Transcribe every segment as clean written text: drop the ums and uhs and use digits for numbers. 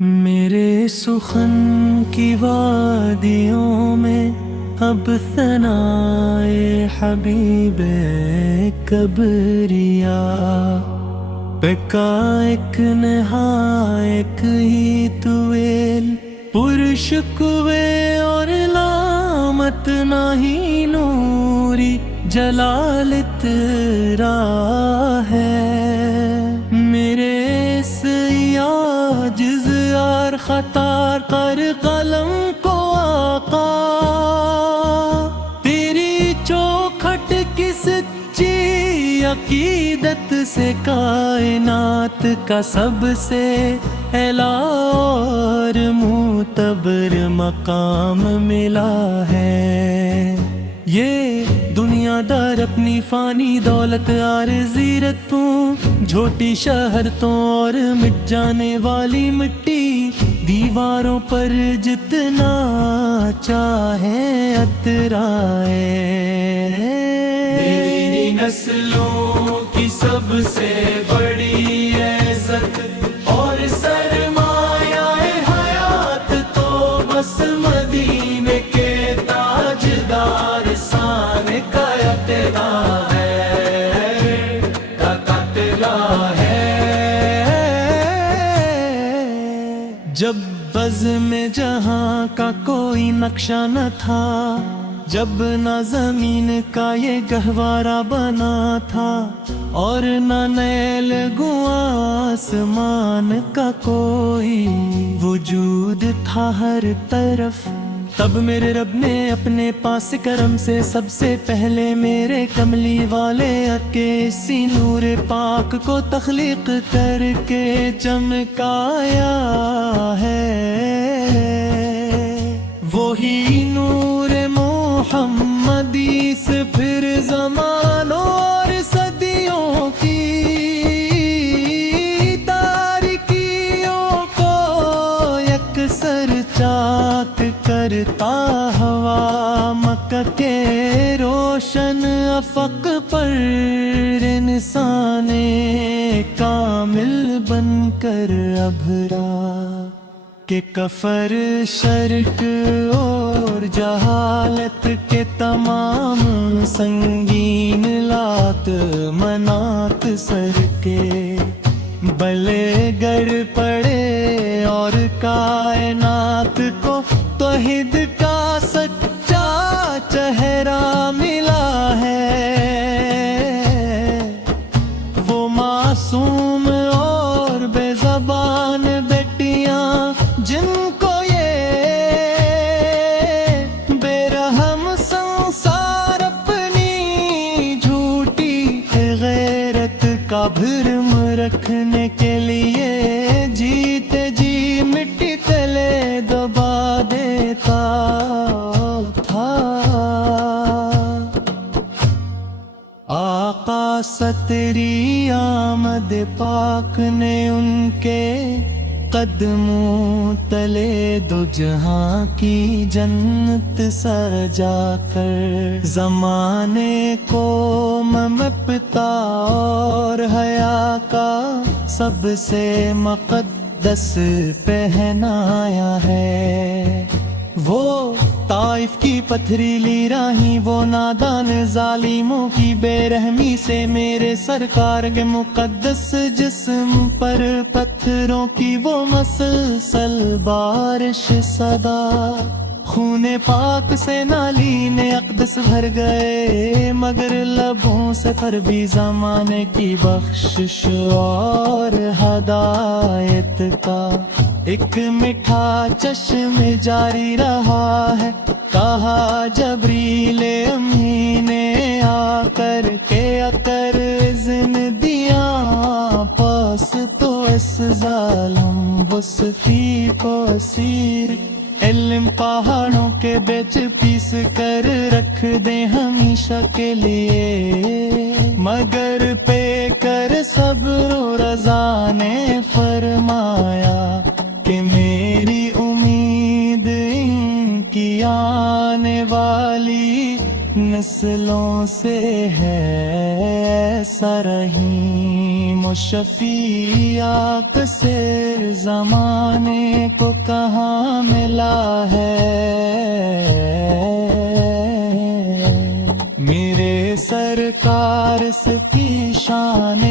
میرے سخن کی وادیوں میں اب ثنائے حبیب کبریا بکا ایک نہا ایک ہی طویل پرشکوے اور لامت نہیں نوری جلال تیرا ہے میرے اس عاجز اور خطار کر قلم کو آقا تیری چوکھٹ کی سچی عقیدت سے کائنات کا سب سے اعلیٰ اور معتبر مقام ملا ہے یہ دنیا دار اپنی فانی دولت عارضی رتوں جھوٹی شہرتوں اور مٹ جانے والی مٹی دیواروں پر جتنا چاہے اترائے میری نسلوں کی سب سے بڑی عزت اور سرمایہ حیات تو بس مدینے کے تاجدار سان کا اقتدا ہے کا قتلا ہے جب بزم جہاں کا کوئی نقشہ نہ تھا جب نہ زمین کا یہ گہوارہ بنا تھا اور نہ نیل گوا آسمان کا کوئی وجود تھا ہر طرف تب میرے رب نے اپنے پاس کرم سے سب سے پہلے میرے کملی والے کے اسی نور پاک کو تخلیق کر کے چمکایا ہے وہی نور محمدی سے پھر زمانوں اور صدیوں کی تاریکیوں کو یکسر چاک کرتا ہوا مکہ کے روشن افق پر انسان کامل بن کر ابھرا کہ کفر شرک اور جہالت کے تمام سنگین لات منات سر کے بلے گر پڑے اور کائنات کو توحید کا سچا چہرہ ملا ہے وہ معصوم اور بے زبان بیٹیاں جن کو یہ بے رحم سنسار اپنی جھوٹی غیرت کا بھرم رکھنے کے لیے جیتے جی مٹی تلے دبا دیتا تھا آقا ستری آمد پاک نے ان کے قدموں تلے دو جہاں کی جنت سجا کر زمانے کو ممپتا اور حیا کا سب سے مقدس پہنایا ہے وہ طائف کی پتھریلی راہیں وہ نادان ظالموں کی بے رحمی سے میرے سرکار کے مقدس جسم پر پتھروں کی وہ مسلسل بارش صدا خون پاک سے نالین اقدس بھر گئے مگر لبوں سے پر بھی زمانے کی بخشش اور ہدایت کا ایک میٹھا چشم جاری رہا ہے کہا جبریل امی نے آ کر کے اکر اذن دیا پاس تو اس ظالم وصفی کو اسیر علم پہاڑوں کے بیچ پیس کر رکھ دے ہمیشہ کے لیے مگر پے کر صبر و رضا نے فرمایا کہ میری امید ان کی آنے والی نسلوں سے ہے ایسا رحیم شفیع قصر زمانے کو کہاں ملا ہے، میرے سرکار کی شان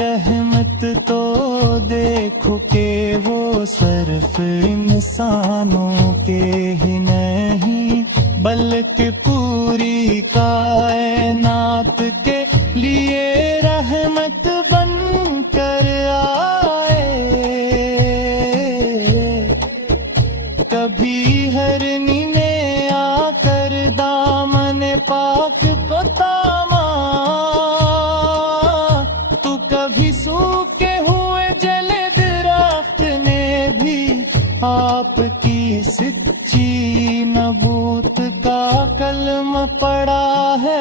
رحمت تو دیکھو کہ وہ صرف انسانوں کے ہی نہیں بلکہ پوری کائنات کے لیے رحمت بن کر آئے۔ کبھی ہرنی نے آ کر دامن پاک کو تاما، تو کبھی سوکھے ہوئے جلے درخت نے بھی آپ کی سچی نبوت کا کلمہ پڑھا ہے۔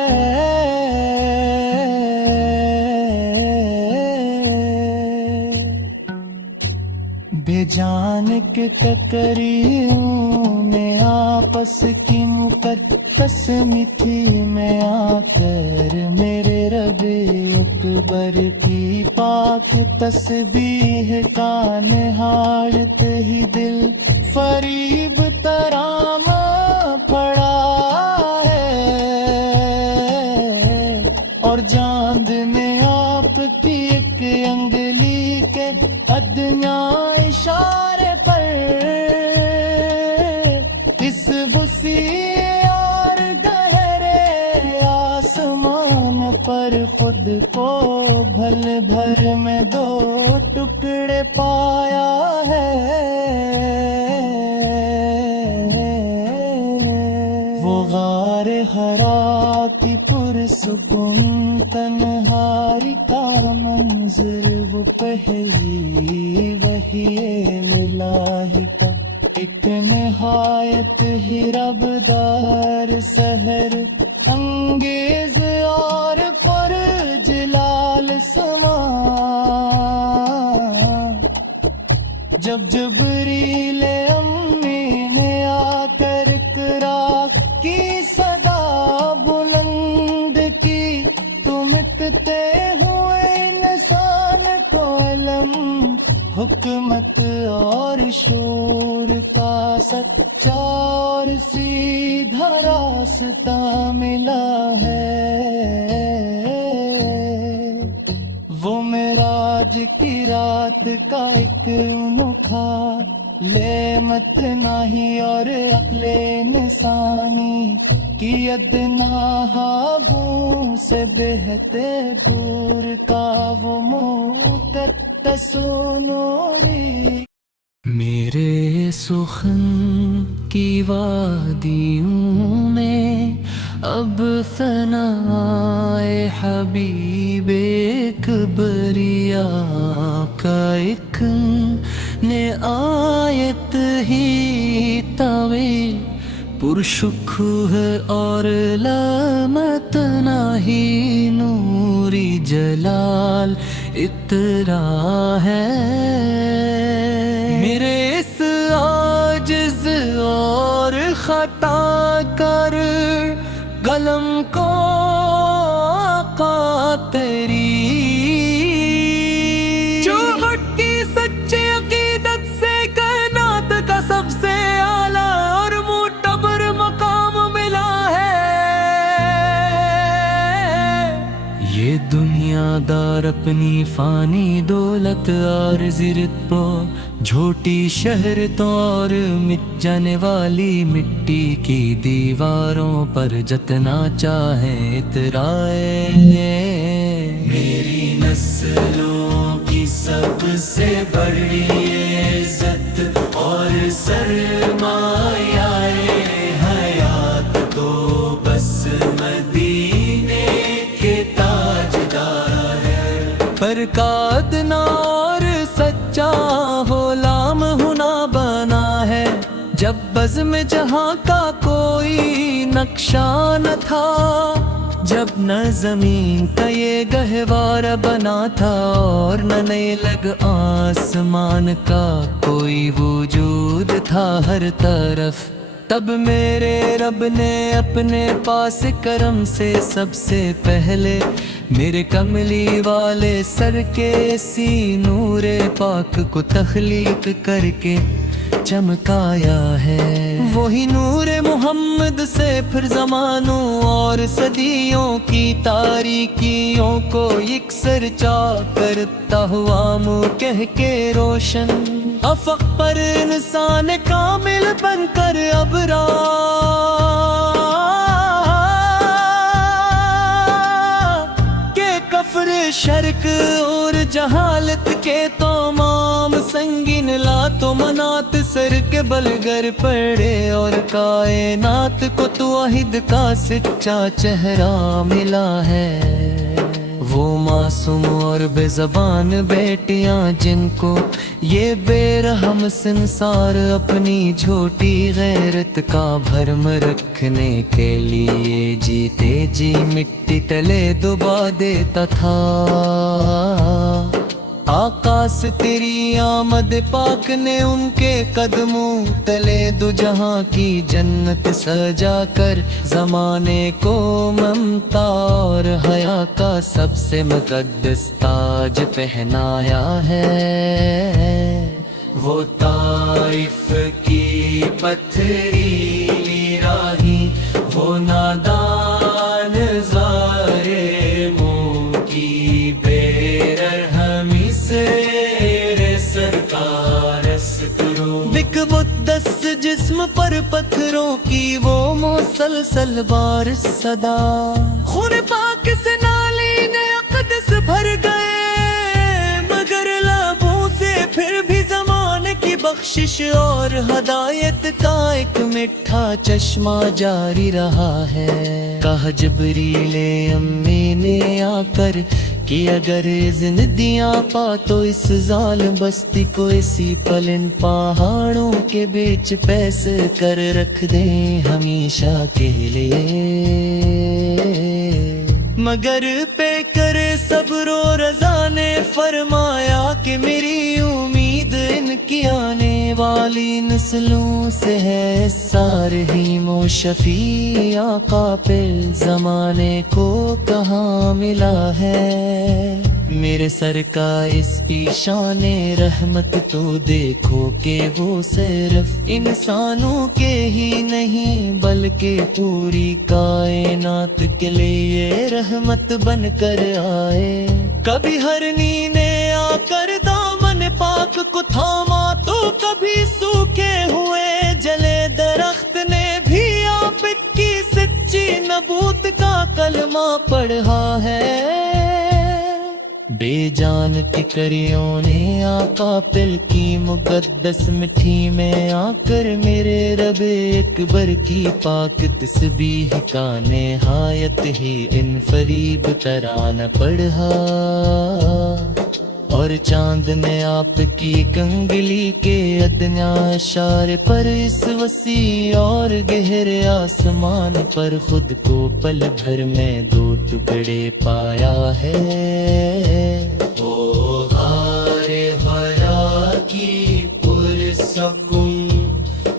بے جان کے ککریوں نے آپس کی مقدس مٹھی میں آ کر میرے رب اکبر کی پاک تسبیح کا نہاڑت ہی دل فریب ترانہ پڑا ہے، اور چاند نے آپ کی ایک انگلی کے ادنیٰ اشارے پر اس وسیع اور گہرے آسمان پر خود کو بھل بھر میں دو ٹکڑے پایا ہے۔ وہ غار حرا کی پرسکون تنہائی کا منظر، وہ پہلی وحی الہی کا ایک نہایت ہی ربدار سحر انگیز اور پر جلال سما، جب جبریل امی نے آ کر اقرا کی صدا بلند کی، تو مٹتے ہوئے انسان کو علم حکمت اور شور کا سچا اور سیدھا راستہ ملا ہے۔ وہ معراج کی رات کا ایک انوکھا نعمت نہیں اور عقل انسانی کی ادنا ہابوں سے بہتے دور کا وہ مقدس و نوری۔ میرے سخن کی وادیوں میں اب ثنائے حبیب کبریا کا ایک نے آیت ہی طویل پرشکوہ اور لامت نہیں نوری جلال اترا ہے۔ میرے اس عاجز اور خطا کر قلم کو آقا تیری جو ہٹی سچے عقیدت سے کائنات کا سب سے اعلیٰ اور معتبر مقام ملا ہے۔ یہ دنیا دار اپنی فانی دولت اور زرت پو جھوٹی شہرتوں اور مٹ جانے والی مٹی کی دیواروں پر جتنا چاہے اترائے۔ میری نسلوں کی سب سے بڑی عزت اور سرمایہ حیات تو بس مدینے کے تاجدار ہے، پر کادنا اور سچا غلام ہونا بنا ہے۔ جب بزم جہاں کا کوئی نقشہ نہ تھا، جب نہ زمین کا یہ گہوارہ بنا تھا اور نہ نئے لگ آسمان کا کوئی وجود تھا، ہر طرف تب میرے رب نے اپنے پاس کرم سے سب سے پہلے میرے کملی والے سر کے سی نور پاک کو تخلیق کر کے چمکایا ہے۔ وہی نور محمد سے پھر زمانوں اور صدیوں کی تاریکیوں کو یکسر چاک کرتا ہوا منہ کہہ کے روشن افق پر انسان کامل بن کر اب کہ کفر شرک اور جہالت کے تمام سنگین لات و منات سر کے بل گر پڑے اور کائنات کو توحید کا سچا چہرہ ملا ہے۔ وہ معصوم اور بے زبان بیٹیاں جن کو یہ بے رحم سنسار اپنی جھوٹی غیرت کا بھرم رکھنے کے لیے جیتے جی مٹی تلے دبا دیتا تھا۔ آکاش تیری آمد پاک نے ان کے قدموں تلے دو جہاں کی جنت سجا کر زمانے کو ممتا اور حیا کا سب سے مقدس تاج پہنایا ہے۔ وہ طائف کی پتھریلی راہیں وہ نادان زارے منہ کی بے رحمی سے سرکارس کرو۔ بک مقدس جسم پر پتھروں کی وہ مسلسل بارش صدا، خون پاک سے نالین اقدس بھر گئے، مگر لبوں سے پھر بھی زمانے کی بخشش اور ہدایت کا ایک میٹھا چشمہ جاری رہا ہے۔ کہا جبریل امی نے آ کر کہ اگر اذن دیا پا تو اس ظالم بستی کو اسی پل ان پہاڑوں کے بیچ پیس کر رکھ دیں ہمیشہ کے لیے، مگر پہ کرے صبر و رضا نے فرمایا کہ میری امید ان کی آنے والی نسلوں سے ہے۔ سارحیم و شفیع آقا پھر زمانے کو کہاں ملا ہے، میرے سر کا اس ایشان رحمت تو دیکھو کہ وہ صرف انسانوں کے ہی نہیں بلکہ پوری کائنات کے لیے رحمت بن کر آئے۔ کبھی ہرنی نے آ کر دامن پاک کو تھاما تو کبھی سوکھے ہوئے جلے درخت نے بھی آپ کی سچی نبوت کا کلمہ پڑھا ہے۔ بے جان ٹکریوں نے آقا پل کی مقدس مٹھی میں آ کر میرے رب اکبر کی پاک تسبیح کا نہایت ہی انفریب ترانہ پڑھا، اور چاند نے آپ کی کنگلی کے ادنا اشارے پر اس وسیع اور گہرے آسمان پر خود کو پل بھر میں دو ٹکڑے پایا ہے۔ وہ غار حرا کی پرسکون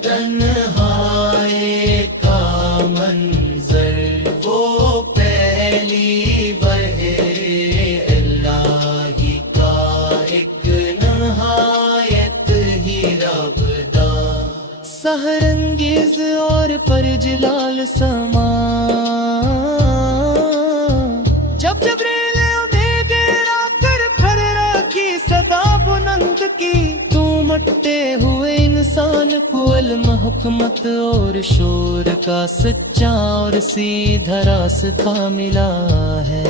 تنہائی کا منظر، وہ پہلی وحی الہی کا ایک نہایت ہی ربدا، سحر انگیز اور پر جلال سما، جب جبریل انہیں گرا کر پھر رکھی صدا بلند کی، تو مٹے ہوئے انسان کو علم حکمت اور شور کا سچا اور سیدھا راستہ ملا ہے۔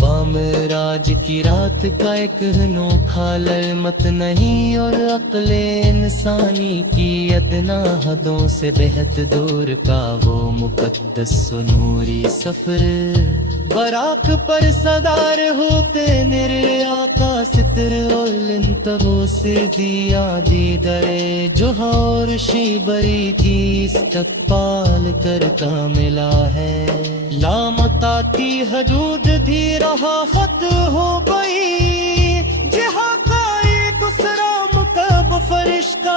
وام راج کی رات کا ایک انوکھا لمت نہیں، اور عقل انسانی کی ادنا حدوں سے بہت دور کا وہ مقدس و نوری سفر، براق پر صدار ہوتے میرے آقا ستر اولنتبوں سے دیا دیدرے جوہر شیبری کی استقبال کرتا ملا ہے۔ لامتاتی حدود بھی رہا خط ہو گئی، جہاں کا ایک دوسرا مکب فرشتہ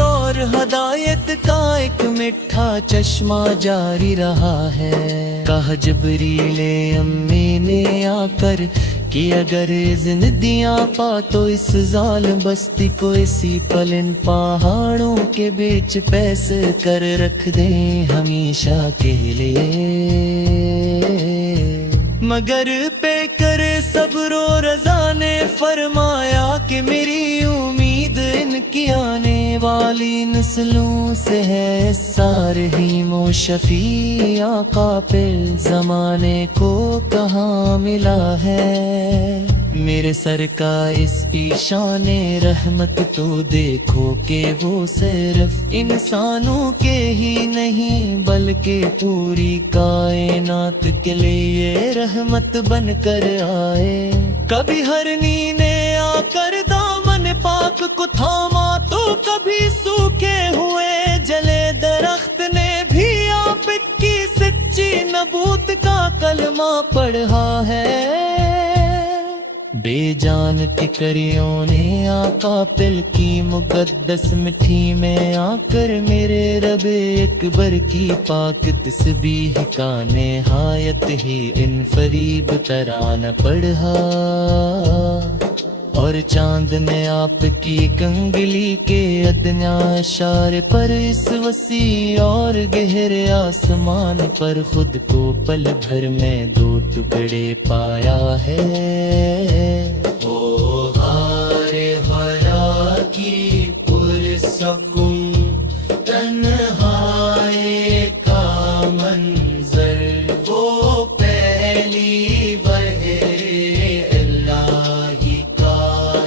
اور ہدایت کا ایک میٹھا چشمہ جاری رہا ہے۔ کہا جبریل امی نے آ کر کہ اگر اذن دیا پا تو اس ظالم بستی کو اسی پل ان پہاڑوں کے بیچ پیس کر رکھ دیں ہمیشہ کے لیے، مگر پہ کرے صبر و رضا نے فرمایا کہ میری امید ان کی آنے والی نسلوں سے ہے۔ سارحیم و شفیع آقا پہ زمانے کو کہاں ملا ہے، میرے سر کا اس ایشان رحمت تو دیکھو کہ وہ صرف انسانوں کے ہی نہیں بلکہ پوری کائنات کے لیے رحمت بن کر آئے۔ کبھی ہرنی نے آ کر دامن پاک کو تھاما تو کبھی سوکھے ہوئے جلے درخت نے بھی آپ کی سچی نبوت کا کلمہ پڑھا ہے۔ بے جان ٹکریوں نے آقا پل کی مقدس مٹھی میں آ کر میرے رب اکبر کی پاک تسبیح کا نہایت ہی انفریب ترانہ پڑھا، اور چاند نے آپ کی کنگلی کے ادنا اشارے پر اس وسیع اور گہرے آسمان پر خود کو پل بھر میں دو ٹکڑے پایا ہے۔ او غار حرا کی پرسکون تنہائی کا منظر، وہ پہلی وحی الہی کا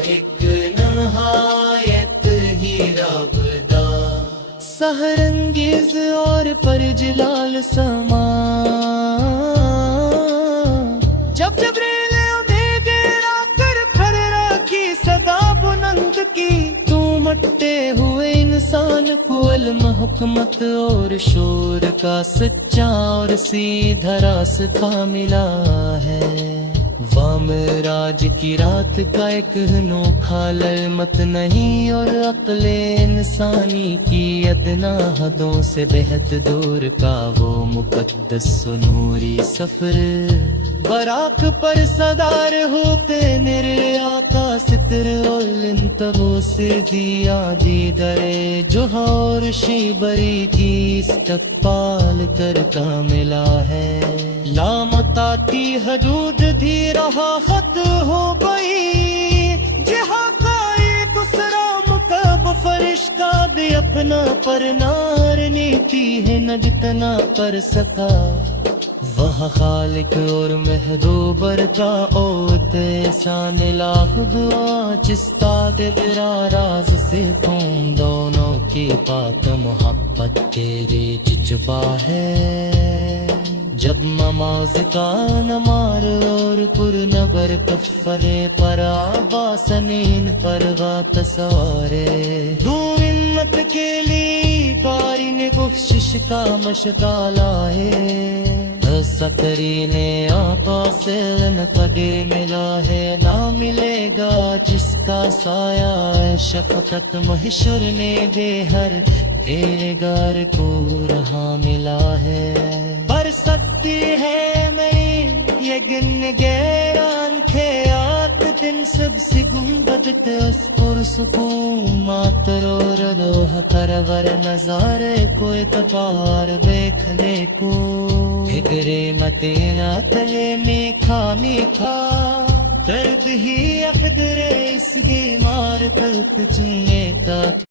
ایک نہایت ہی ربدا، سحر انگیز اور پر جلال سما، جب جبریل انہیں گرا کر پھررا کی صدا بلند کی، تو مٹتے ہوئے انسان کو علم حکمت اور شور کا سچا اور سیدھا راستہ ملا ہے۔ وامراج کی رات کا ایک انوکھا لمت نہیں اور عقل انسانی کی ادنا حدوں سے بہت دور کا وہ مقدس و نوری سفر، براق پر صدار ہوتے میرے آقا ستر اور انتہوں سے دیا دیدرے جوہر شیبری کی استقبال کرتا ملا ہے۔ لامتاتی حدود بھی رہا خط ہو گئی، جہاں کا ایک دوسرا مکب فرشتہ دے اپنا پر نار نیتی ہے نہ جتنا پر سکا، وہاں خالق اور مہدوبر کا اوت احسان لاہ دعا چستا تیرا راز سے تم دونوں کی پاک محبت تیرے چھپا ہے۔ جب نماز کا نمار اور پر نبر کفرے پر آباسنین پر غات سوارے، دو امت کے لیے باری نے بخشش کا مشکا لائے، سترین آقا سے قدر ملا ہے، نہ ملے گا جس کا سایہ شفقت محشر نے دے ہر تیرے گار کو رہا ملا ہے۔ پر سکتی ہے میری یہ گن گیران خیات دن سب سے گنبدت اس پر سکون ماتر اور روح پرور نظارے کو اتبار بیکھنے کو، بھگرے متینا تلے میکھا میکھا درد ہی اقدر اس بیمار قلب جینے تک